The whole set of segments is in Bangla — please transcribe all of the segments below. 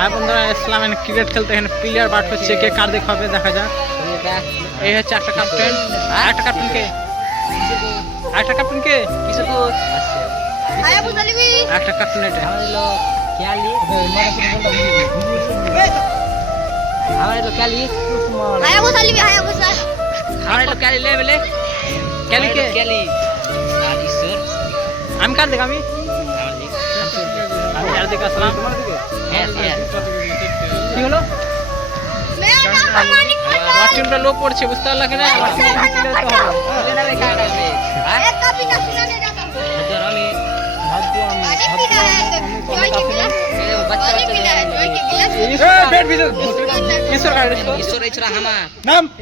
আর বন্ধুরা ইসলাম ক্রিকেট খেলতে এখানে প্লেয়ার বাট হচ্ছে, কে কার দেখাবে দেখা যাক। এই হচ্ছে একটা ক্যাপ্টেন, একটা ক্যাপ্টেন কে, একটা ক্যাপ্টেন কে, কিছু তো একটা ক্যাপ্টেন এটা আমি কার দেখ আমি দিকে আসলাম। কি হলো টিমটা লো পড়ছে, বুঝতে পারলা কিনা?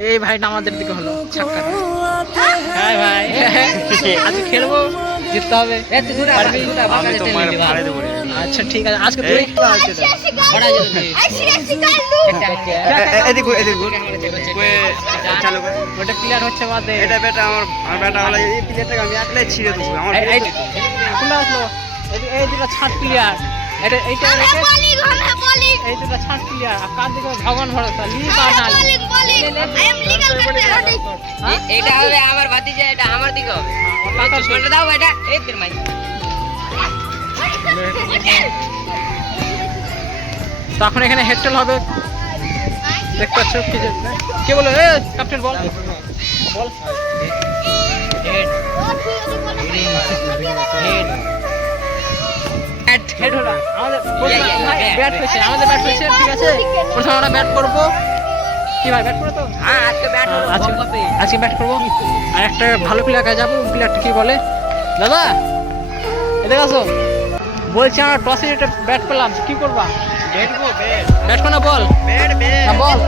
এই ভাই আমাদের দিকে হলো ভাই আজকে খেলবো, জিততে হবে। আচ্ছা ঠিক আছে, আজকে তুই ওটা প্লেয়ার হচ্ছে আমাদের, এটা বেটা আমার বেটা হলো এই প্লেয়ারটাকে আমি একলাই ছিঁড়ে দেবো। আমার কোনটা আসলো? এই দুটো ছাট প্লেয়ার, এটা এইটা রেখে এই দুটো ছাট প্লেয়ার। আর কার দিকে ভগবান ভরসা, লিগ আর না এটা হবে আমার ভাতিজা, এটা আমার দিকে হবে। চশমাটা দাও এটা, এই তোর মাই। তখন এখানে হেডটেল হবে, দেখতে পাচ্ছ কি কে বলো? A captain ball ball. Head head head হলো আমাদের ব্যাট হয়েছে, আমাদের ব্যাট হয়েছে। ঠিক আছে, প্রথমে আমরা ব্যাট করব। কি ভাই ব্যাট করো তো? হ্যাঁ আজকে ব্যাট হবে, আজকে ব্যাট করব। আর একটা ভালো প্লেয়ার কাছে যাবো, প্লেয়ারটা কি বলে? দাদা এদিকে আসো। বলছি আমরা টসে এটা ব্যাট পেলাম, কি করবা? ব্যাট করো না বল? বল